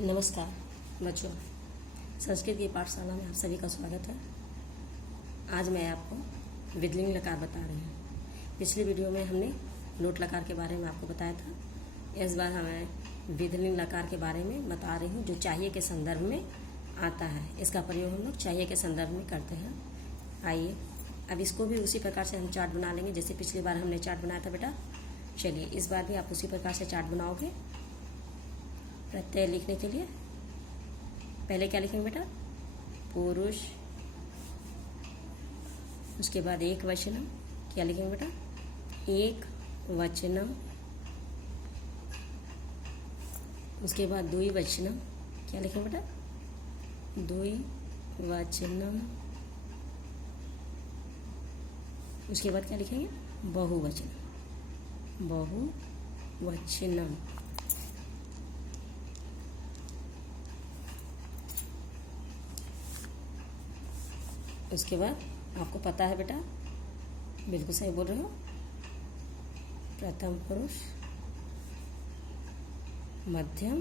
नमस्कार बच्चों, संस्कृत की पाठशाला में आप सभी का स्वागत है। आज मैं आपको विदलिंग लकार बता रही हूँ। पिछली वीडियो में हमने लोट लकार के बारे में आपको बताया था। इस बार हमें विदलिंग लकार के बारे में बता रही हूँ, जो चाहिए के संदर्भ में आता है। इसका प्रयोग हम लोग चाहिए के संदर्भ में करते हैं। आइए अब इसको भी उसी प्रकार से हम चार्ट बना लेंगे जैसे पिछली बार हमने चार्ट बनाया था बेटा। चलिए इस बार भी आप उसी प्रकार से चार्ट बनाओगे। प्रत्यय लिखने के लिए पहले क्या लिखेंगे बेटा? पुरुष, उसके बाद एक वचनम। क्या लिखेंगे बेटा? एक वचनम। उसके बाद द्विवचनम। क्या लिखेंगे बेटा? द्विवचनम। उसके बाद क्या लिखेंगे? बहुवचनम। बहुवचनम। उसके बाद आपको पता है बेटा, बिल्कुल सही बोल रहे हो, प्रथम पुरुष, मध्यम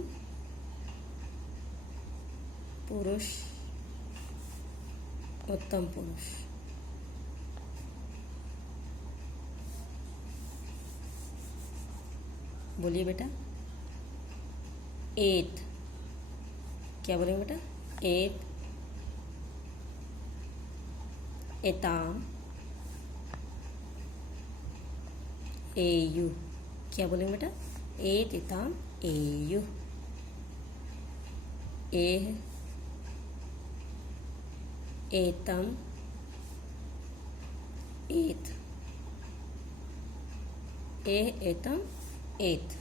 पुरुष, उत्तम पुरुष। बोलिए बेटा। एत। क्या बोलेंगे बेटा? एत, एताम, एयु। क्या बोलेंगे बेटा? एत, एताम, एयु। एह, एतम, एत। एह, एतम, एत।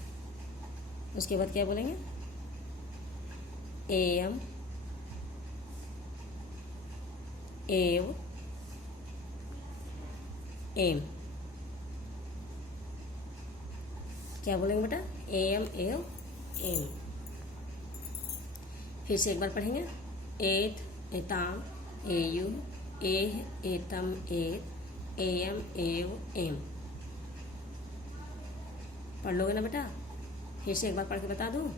उसके बाद क्या बोलेंगे? एयम, एव, एम। क्या बोलेंगे बेटा? एम, एव, एम। फिर से एक बार पढ़ेंगे। एत, एताम, एयु, एह, एतम, एत, एयम, एव, एम। पढ़ लोगे ना बेटा? फिर से एक बार पढ़ के बता दूँ।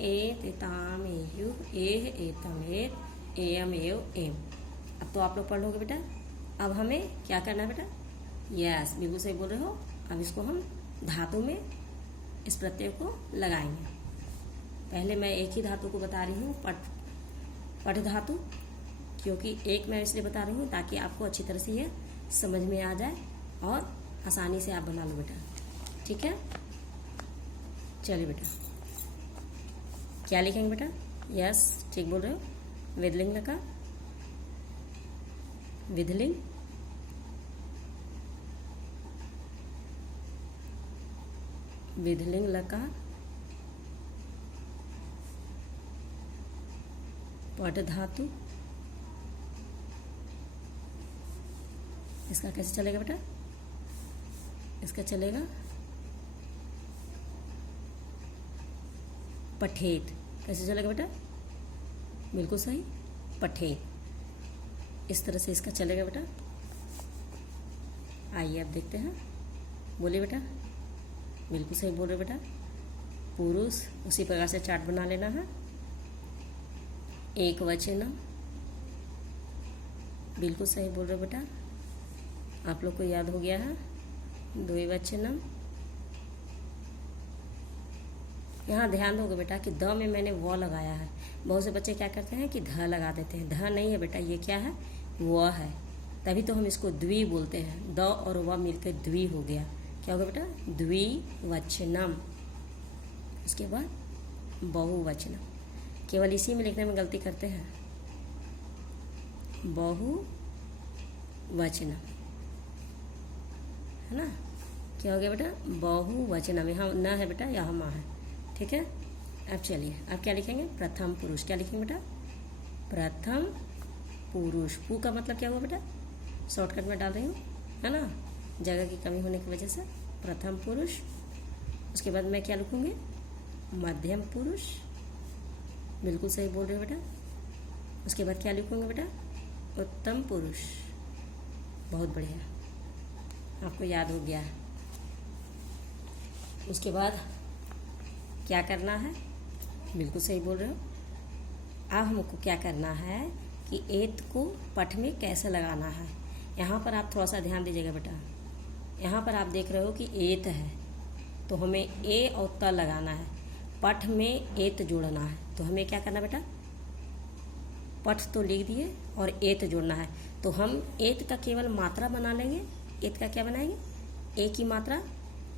एत, एताम, एयु, एह, एतम, एत, एयम, एव, एम। अब तो आप लोग पढ़ लोगे बेटा। अब हमें क्या करना है बेटा? यस, बिल्कुल सही बोल रहे हो। अब इसको हम धातु में इस प्रत्यय को लगाएंगे। पहले मैं एक ही धातु को बता रही हूँ, पठ धातु, क्योंकि एक मैं इसलिए बता रही हूँ ताकि आपको अच्छी तरह से ये समझ में आ जाए और आसानी से आप बना लो बेटा। ठीक है, चलिए बेटा। क्या लिखेंगे बेटा? यस, ठीक बोल रहे हो। विदलिंग लकार, विदलिंग, विदलिंग लकार, पठ धातु। इसका कैसे चलेगा बेटा? इसका चलेगा पठेत। कैसे चलेगा बेटा? बिल्कुल सही, पठेत। इस तरह से इसका चलेगा बेटा। आइए अब देखते हैं। बोलिए बेटा। बिल्कुल सही बोल रहे बेटा। पुरुष, उसी प्रकार से चार्ट बना लेना है। एक वचनम, बिल्कुल सही बोल रहे बेटा, आप लोग को याद हो गया है। द्विवचनम। यहाँ ध्यान दोगे बेटा कि द में मैंने व लगाया है। बहुत से बच्चे क्या करते हैं कि ध लगा देते हैं। ध नहीं है बेटा, ये क्या है? व है। तभी तो हम इसको द्वि बोलते हैं। द और व मिलकर द्वि हो गया। क्या होगा बेटा? द्विवचनम। उसके बाद बहुवचनम। केवल इसी में लिखने में गलती करते हैं। बहुवचनम, है ना? क्या हो गया बेटा? बहुवचनम। यहाँ न है बेटा, यहाँ माँ है। ठीक है, अब चलिए, अब क्या लिखेंगे? प्रथम पुरुष। क्या लिखेंगे बेटा? प्रथम पुरुष। पु का मतलब क्या हुआ बेटा? शॉर्टकट में डाल रही हूँ, है ना, जगह की कमी होने की वजह से। प्रथम पुरुष। उसके बाद मैं क्या लिखूँगी? मध्यम पुरुष। बिल्कुल सही बोल रहे हो बेटा। उसके बाद क्या लिखूँगी बेटा? उत्तम पुरुष। बहुत बढ़िया, आपको याद हो गया है। उसके बाद क्या करना है? बिल्कुल सही बोल रहे हो। अब हमको क्या करना है कि एत को पठ में कैसे लगाना है। यहाँ पर आप थोड़ा सा ध्यान दीजिएगा बेटा। यहाँ पर आप देख रहे हो कि एत है, तो हमें ए और त लगाना है। पठ में एत जोड़ना है, तो हमें क्या करना बेटा, पठ तो लिख दिए और एत जोड़ना है। तो हम एत का केवल मात्रा बना लेंगे। एत का क्या बनाएंगे, ए की मात्रा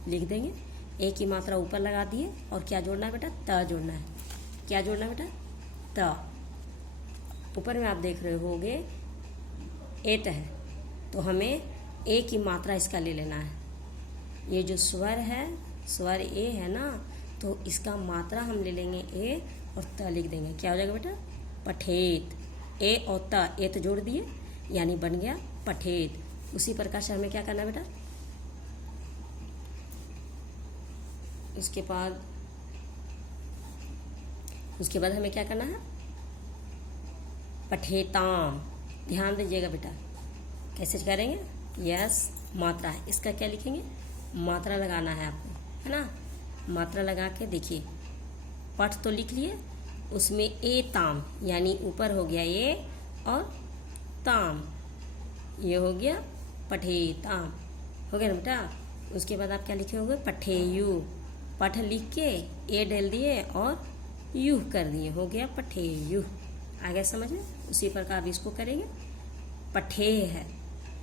लिख देंगे, ए की मात्रा ऊपर लगा दिए और क्या जोड़ना है बेटा, त जोड़ना है। क्या जोड़ना है बेटा, त। ऊपर में आप देख रहे होगे एत है, तो हमें ए की मात्रा इसका ले लेना है। ये जो स्वर है, स्वर ए है ना, तो इसका मात्रा हम ले लेंगे ए और त लिख देंगे। क्या हो जाएगा बेटा, पठेत। ए और त, एत जोड़ दिए यानी बन गया पठेत। उसी प्रकार से हमें क्या करना है बेटा, उसके बाद हमें क्या करना है, पठेताम। ध्यान दीजिएगा बेटा, कैसे करेंगे, यस मात्रा है, इसका क्या लिखेंगे, मात्रा लगाना है आपको, है ना। मात्रा लगा के देखिए, पठ तो लिख लिए, उसमें ए ताम यानी ऊपर हो गया ए और ताम, ये हो गया पठेताम, हो गया ना बेटा। उसके बाद आप क्या लिखे होंगे, पठेयु। पठ लिख के ए डाल दिए और यू कर दिए, हो गया पठेयु। आ गया समझ में। उसी प्रकार अब इसको करेंगे, पठे है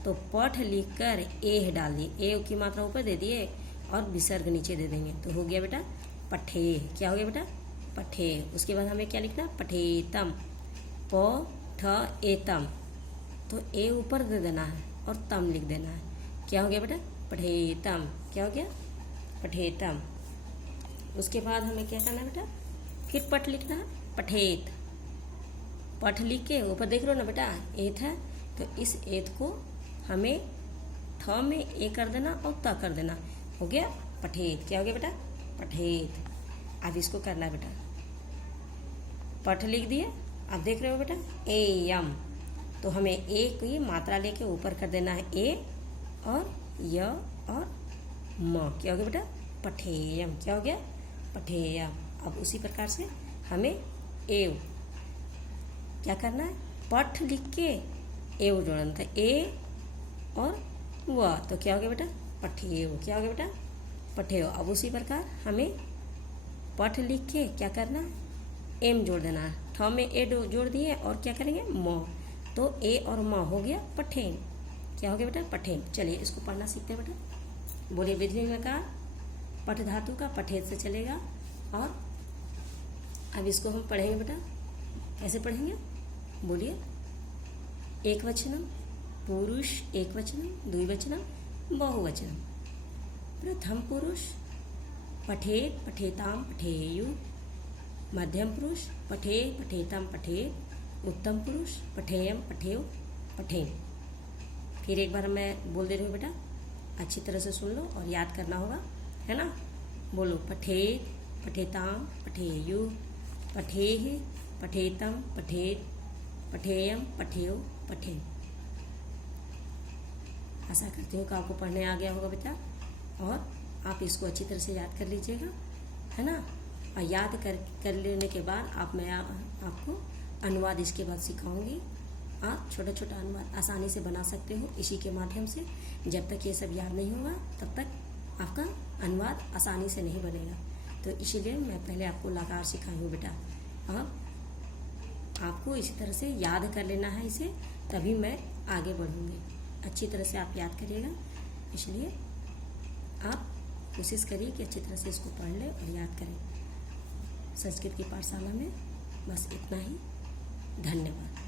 तो पठ लिख कर ए डाल दिए, ए की मात्रा ऊपर दे दिए और विसर्ग नीचे दे देंगे, तो हो गया बेटा पठे। क्या हो गया बेटा, पठे। उसके बाद हमें क्या लिखना, पठेतम। प ठ एतम, तो ए ऊपर दे देना है और तम लिख देना है। क्या हो गया बेटा, पठेतम। क्या हो गया, पठेतम। उसके बाद हमें क्या करना है बेटा, फिर पठ लिखना है, पठेत। पठ लिख के ऊपर देख लो ना बेटा, एत है, तो इस एत को हमें ठ में ए कर देना और त कर देना, हो गया पठेत। क्या हो गया बेटा, पठेत। अब इसको करना है बेटा, पठ लिख दिए, आप देख रहे हो बेटा ए यम, तो हमें ए की मात्रा लेके ऊपर कर देना है ए और य और म। क्या हो गया बेटा, पठेयम। क्या हो गया, पठेयम। अब उसी प्रकार से हमें एव क्या करना है, पठ लिख के एव जोड़ना था, ए और व, तो क्या हो गया बेटा, पठेव। क्या हो गया बेटा, पठेव। अब उसी प्रकार हमें पठ लिख के क्या करना है, एम जोड़ देना है, ठ में ए जोड़ दिए और क्या करेंगे, म, तो ए और म हो गया पठेन। क्या हो गया बेटा, पठेन। चलिए इसको पढ़ना सीखते हैं बेटा। बोलिए विधि निकार पठ धातु का पठेत से चलेगा। और अब इसको हम पढ़ेंगे बेटा, कैसे पढ़ेंगे, बोलिए। एक वचनम पुरुष एक वचनम, द्विवचनम बहुवचनम। प्रथम पुरुष पठेत पठेताम पठेयु, मध्यम पुरुष पठे पठेताम पठेत, उत्तम पुरुष पठेयम पठेव पठेन। फिर एक बार मैं बोल दे रही हूँ बेटा, अच्छी तरह से सुन लो और याद करना होगा, है ना। बोलो, पठेत पठेताम पठेयु, पठेह पठेतम पठेत, पठेयम पठेव पठेन। आशा करती हूँ कि आपको पढ़ने आ गया होगा बेटा, और आप इसको अच्छी तरह से याद कर लीजिएगा, है ना। और याद कर लेने के बाद मैं आपको अनुवाद इसके बाद सिखाऊंगी। आप छोटा छोटा अनुवाद आसानी से बना सकते हो इसी के माध्यम से। जब तक ये सब याद नहीं होगा तब तक आपका अनुवाद आसानी से नहीं बनेगा, तो इसीलिए मैं पहले आपको लकार सिखाई हूँ बेटा। अब आपको इसी तरह से याद कर लेना है इसे, तभी मैं आगे बढ़ूँगी। अच्छी तरह से आप याद करिएगा, इसलिए आप कोशिश करिए कि अच्छी तरह से इसको पढ़ लें और याद करें। संस्कृत की पाठशाला में बस इतना ही। धन्यवाद।